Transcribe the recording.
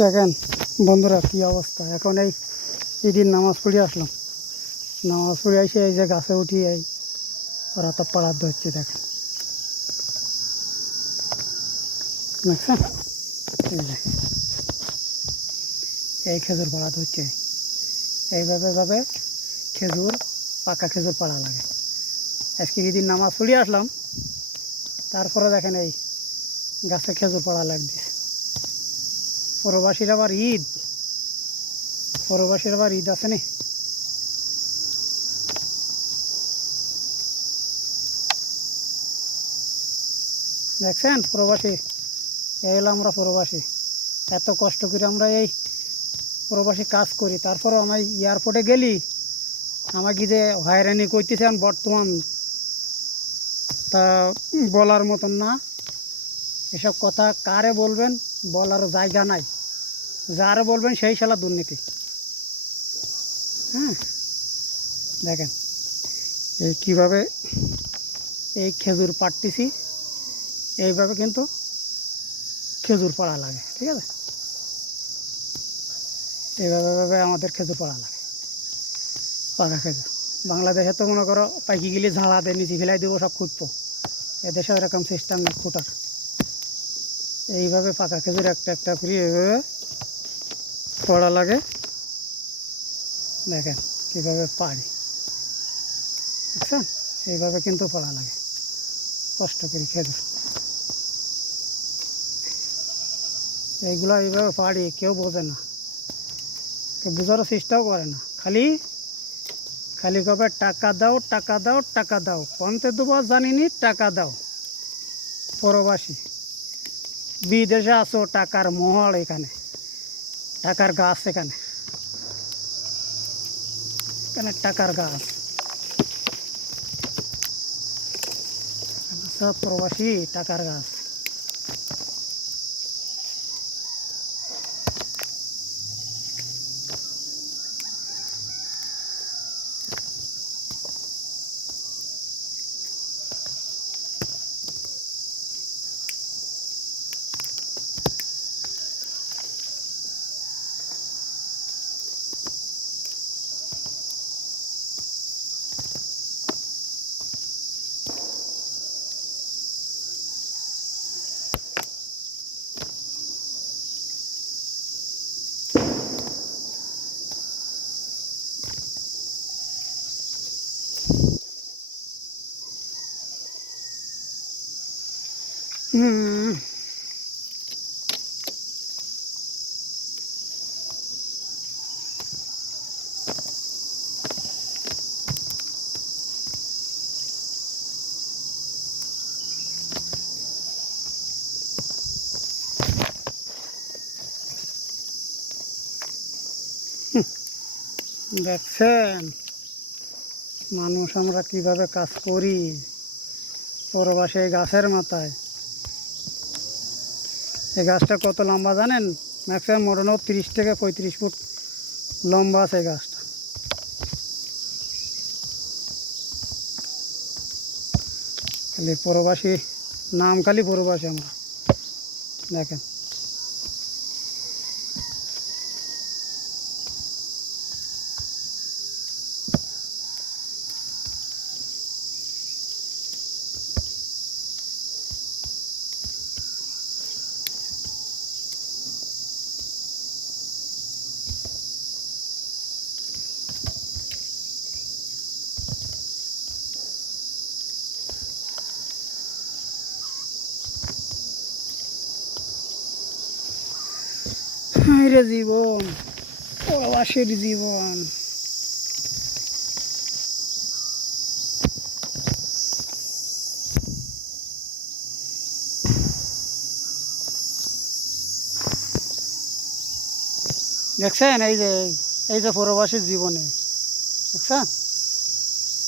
দেখেন, বন্ধুরা কি অবস্থা? এখন এই ঈদিন নামাজ পড়ে আসলাম। নামাজ পড়ে এসে এই যে গাছে উঠি, এই ওরা তো পড়ার ধরছে, দেখেন। দেখছেন? এই খেজুর পাড়া ধরছে। এইভাবে, ভাবে খেজুর, পাকা খেজুর পাড়া লাগে। আজকে ঈদিন নামাজ পড়ে আসলাম। তারপরে দেখেন এই গাছে খেজুর পাড়া লাগছে পরবাসীর আবার ঈদ। পরবাসীর আবার ঈদ আছে নি। দেখছেন প্রবাসী? হলো আমরা প্রবাসী। এত কষ্ট করে আমরা এই প্রবাসী কাজ করি। তারপরও আমি এয়ারপোর্টে গেলি, আমাকে যে হয়রানি করতেছেন বর্তমান, তা বলার মতন না। এসব কথা কারে বলবেন? বলার জায়গা নাই। যারে বলবেন সেই শালা দুর্নীতি। হ্যাঁ? দেখেন, এই কীভাবে এই খেজুর পাড়তেছি, এইভাবে কিন্তু খেজুর পাড়া লাগে, ঠিক আছে? এইভাবে আমাদের খেজুর পাড়া লাগে। পাকা খেজুর। বাংলাদেশে তো মনে করো পাইকি গেলে ঝাড়া দেয় নিচে ফেলাই দেবো, সব খুঁজবো এদেশে এরকম সিস্টেম না খুঁটার। এইভাবে পাকা খেজুর একটা একটা করে এইভাবে পড়া লাগে। দেখেন কীভাবে পারি। বুঝছেন এইভাবে কিন্তু পড়া লাগে। কষ্ট করে খেজুর। এইগুলো এইভাবে পারি, কেউ বোঝে না। কেউ বোঝার চেষ্টাও করে না। খালি খালি কবে টাকা দাও টাকা দাও টাকা দাও। পন্থে দুবার জানিনি, টাকা দাও। পরবাসী। বিদেশে আসো টাকার মহল এখানে। টাকার গাছ এখানে। এখানে টাকার গাছ। সব প্রবাসী টাকার গাছ। হুম। দেখছেন? মানুষ আমরা কীভাবে কাজ করি? পরবাসে গাছের মাথায়। এই গাছটা কত লম্বা জানেন? ম্যাক্সিমাম মোটানো তিরিশ থেকে পঁয়ত্রিশ ফুট লম্বা আছে এই গাছটা। খালি পরবাসী, নাম খালি পরবাসী আমরা। দেখেন। রে জীবন প্রবাসের জীবন। দেখছেন এই যে এই যে প্রবাসীর জীবনে দেখছেন?